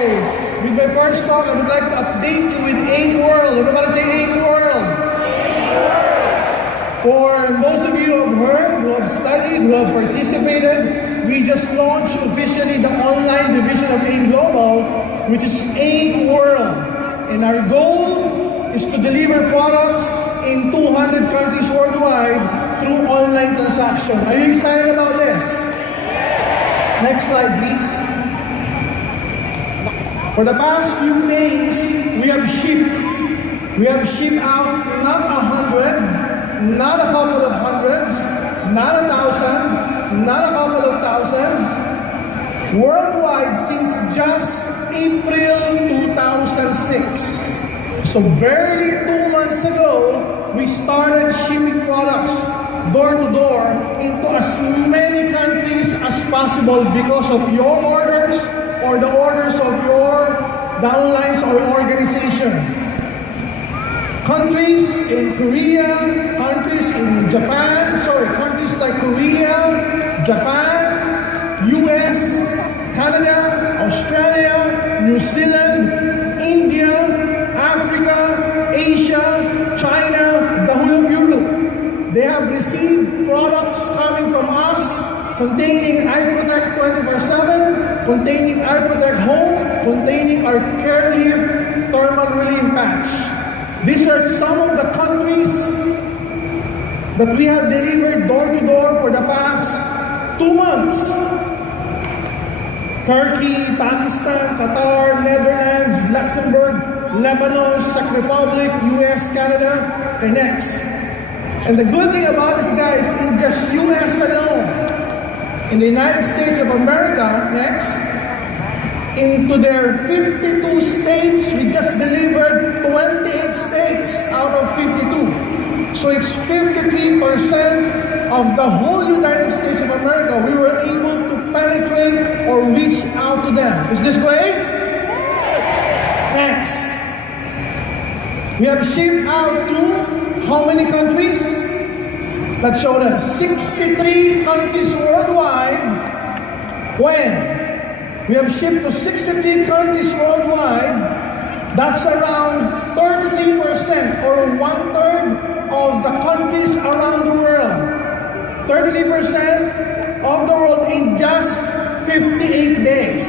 With my first talk, I would like to update you with AIM World. Everybody say AIM World. For most of you who have heard, who have studied, who have participated, we just launched officially the online division of AIM Global, which is AIM World. And our goal is to deliver products in 200 countries worldwide through online transaction. Are you excited about this? Next slide, please. For the past few days, we have shipped out not 100, not a couple of hundreds, not 1,000, not a couple of thousands, worldwide since just April 2006. So barely 2 months ago, we started shipping products door to door into as many countries as possible because of your orders or the orders of your downlines or organization. Countries in Korea, countries in Japan, countries like Korea, Japan, US, Canada, Australia, New Zealand, India, Africa, Asia, China, the whole of Europe. They have received products coming from us containing iProtect 24/7, containing iProtect Home, containing our CareLeaf Thermal Relief Patch. These are some of the countries that we have delivered door to door for the past 2 months. Turkey, Pakistan, Qatar, Netherlands, Luxembourg, Lebanon, Czech Republic, US, Canada, and next. And the good thing about this, guys, in just US alone, in the United States of America, next, into their 52 states, we just delivered 28 states out of 52. So it's 53% of the whole United States of America. We were able to penetrate or reach out to them. Is this great? Next. We have shipped out to how many countries? Let's show them. 63 countries worldwide. When? We have shipped to 63 countries worldwide. That's around 33% or 1/3 of the countries around the world. 33% of the world in just 58 days.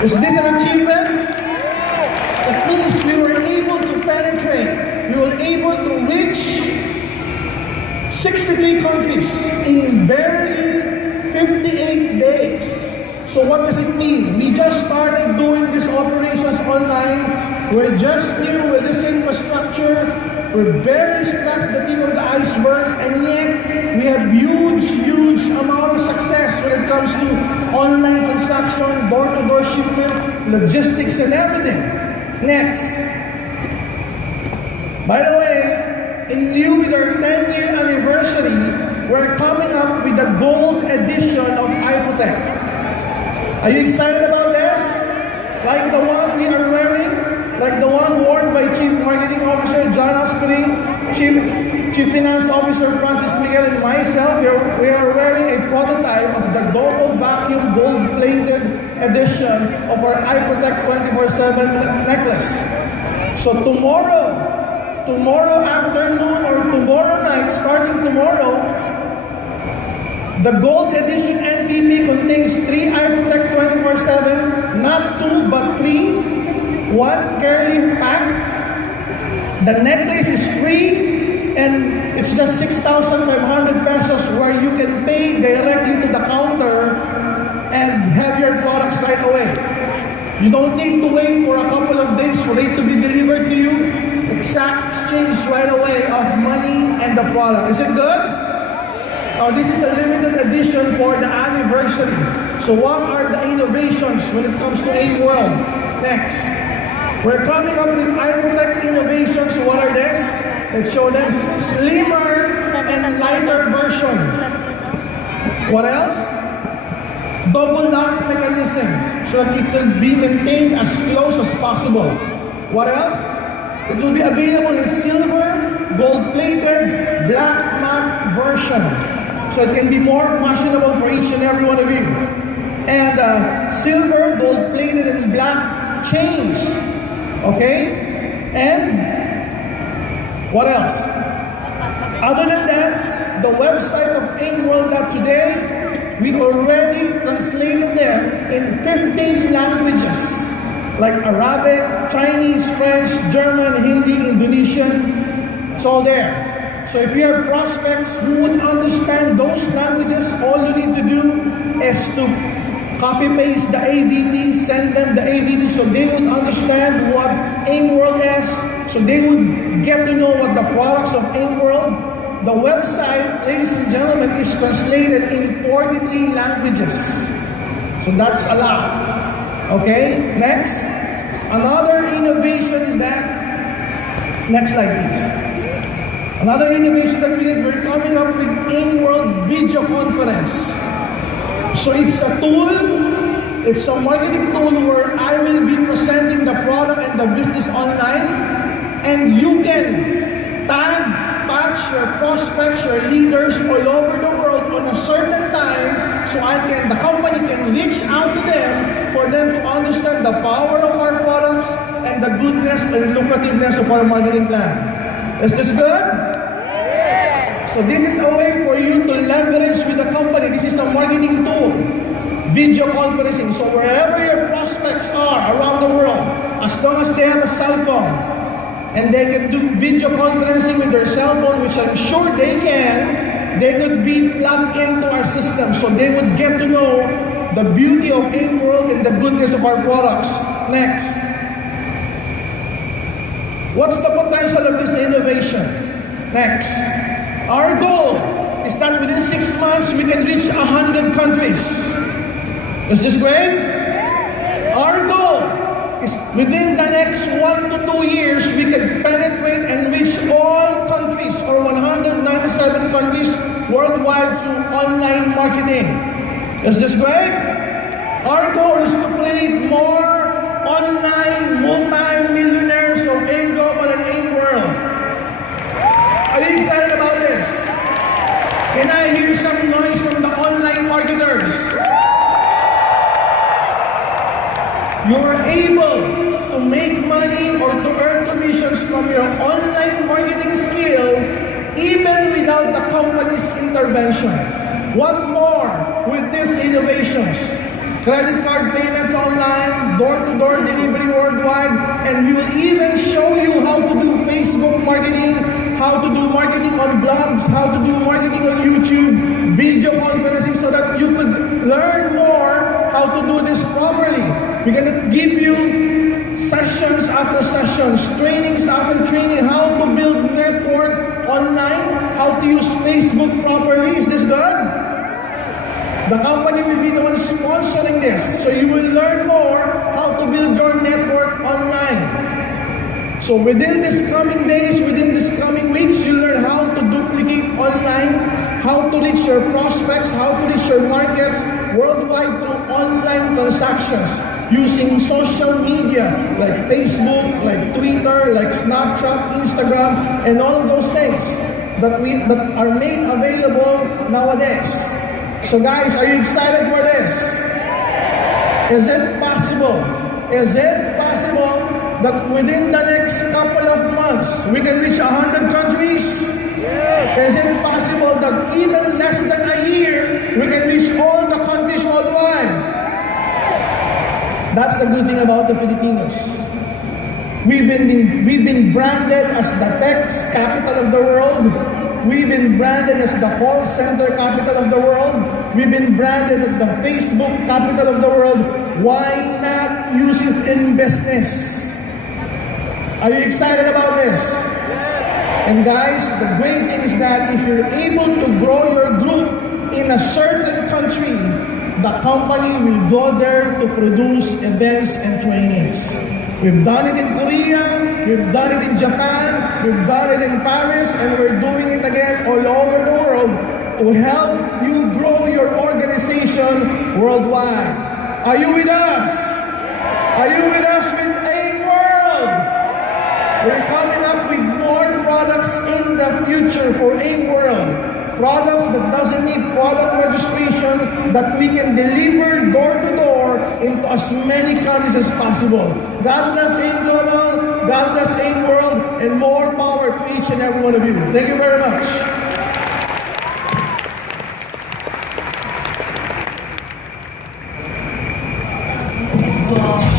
Is this an achievement? At least we were able to penetrate. We were able to reach 63 countries in barely 58 days. So what does it mean? We just started doing these operations online. We're just new with this infrastructure. We're barely scratched the tip of the iceberg, and yet we have huge amount of success when it comes to online transaction, door-to-door shipment, logistics, and everything. Next. By the way, in lieu with our 10-year anniversary, we're coming up with the gold edition of iProtect. Are you excited about this? Like the one we are wearing? Like the one worn by Chief Marketing Officer John Asprey, Chief Finance Officer Francis Miguel, and myself. We are wearing a prototype of the Global Vacuum gold-plated edition of our iProtect 24/7 necklace. So tomorrow afternoon or tomorrow night, starting tomorrow, the gold edition NPP contains 3 iProtect 24/7, not 2 but 3, 1 CareLeaf pack. The necklace is free and it's just 6,500 pesos, where you can pay directly to the counter and have your products right away. You don't need to wait for a couple of days for it to be delivered to you. Exact exchange right away of money and the product. Is it good? This is a limited edition for the anniversary. So what are the innovations when it comes to AIM World? Next. We're coming up with iProtect innovations. What are these? Let's show them. Slimmer and lighter version. What else? Double lock mechanism so that it will be maintained as close as possible. What else? It will be available in silver, gold-plated, black matte version. So it can be more fashionable for each and every one of you. and silver, gold-plated, and black chains. Okay? And what else? Other than that, the website of AIMWorld.today, we already translated them in 15 languages, like Arabic, Chinese, French, German, Hindi, Indonesian. It's all there. So if you have prospects who would understand those languages, all you need to do is to copy-paste the AVP, send them the AVP so they would understand what AIMWorld is, so they would get to know what the products of AIMWorld. The website, ladies and gentlemen, is translated in 43 languages. So that's a lot. Okay, next. Another innovation is that, next slide please. Another innovation that we did, we're coming up with AIMWorld Video Conference. So it's a tool, it's a marketing tool where I will be presenting the product and the business online, and you can patch your prospects, your leaders all over the world on a certain time, so the company can reach out to them for them to understand the power of our products and the goodness and lucrativeness of our marketing plan. Is this good? Yes. So this is a way for you to leverage with the company. This is a marketing tool, video conferencing. So wherever your prospects are around the world, as long as they have a cell phone, and they can do video conferencing with their cell phone, which I'm sure they can, they could be plugged into our system. So they would get to know the beauty of AIMWorld and the goodness of our products. Next. What's the potential of this innovation? Next. Our goal is that within 6 months, we can reach 100 countries. Is this great? Our goal is within the next 1 to 2 years, we can penetrate and reach all countries, or 197 countries worldwide through online marketing. Is this great? Our goal is to create more online multi-millionaires of AIM Global and AIMWorld. Are you excited about this? Can I hear some noise from the online marketers? You're able to make money or to earn commissions from your online marketing skill even without the company's intervention. What more with these innovations? Credit card payments online, door-to-door delivery worldwide, and we will even show you how to do Facebook marketing, how to do marketing on blogs, how to do marketing on YouTube, video conferencing, so that you could learn more how to do this properly. We're going to give you sessions after sessions, trainings after training, how to build network online, how to use Facebook properly. Is this good? The company will be the one sponsoring this, so you will learn more how to build your network online. So within these coming days, within these coming weeks, you learn how to duplicate online, how to reach your prospects, how to reach your markets worldwide through online transactions using social media like Facebook, like Twitter, like Snapchat, Instagram, and all of those things that are made available nowadays. So guys, are you excited for this? Is it possible? Is it possible that within the next couple of months, we can reach 100 countries? Is it possible that even less than a year, we can reach all the countries worldwide? That's the good thing about the Filipinos. We've been branded as the tech capital of the world. We've been branded as the call center capital of the world. We've been branded as the Facebook capital of the world. Why not use it in business? Are you excited about this? And guys, the great thing is that if you're able to grow your group in a certain country, the company will go there to produce events and trainings. We've done it in Korea, we've done it in Japan, we've done it in Paris, and we're doing it again all over the world to help you grow your organization worldwide. Are you with us? Are you with us with AIMWorld? We're coming up with more products in the future for AIMWorld. products that doesn't need product registration that we can deliver door to door into as many countries as possible. God bless AIM Global, God bless AIM World, and more power to each and every one of you. Thank you very much. Wow.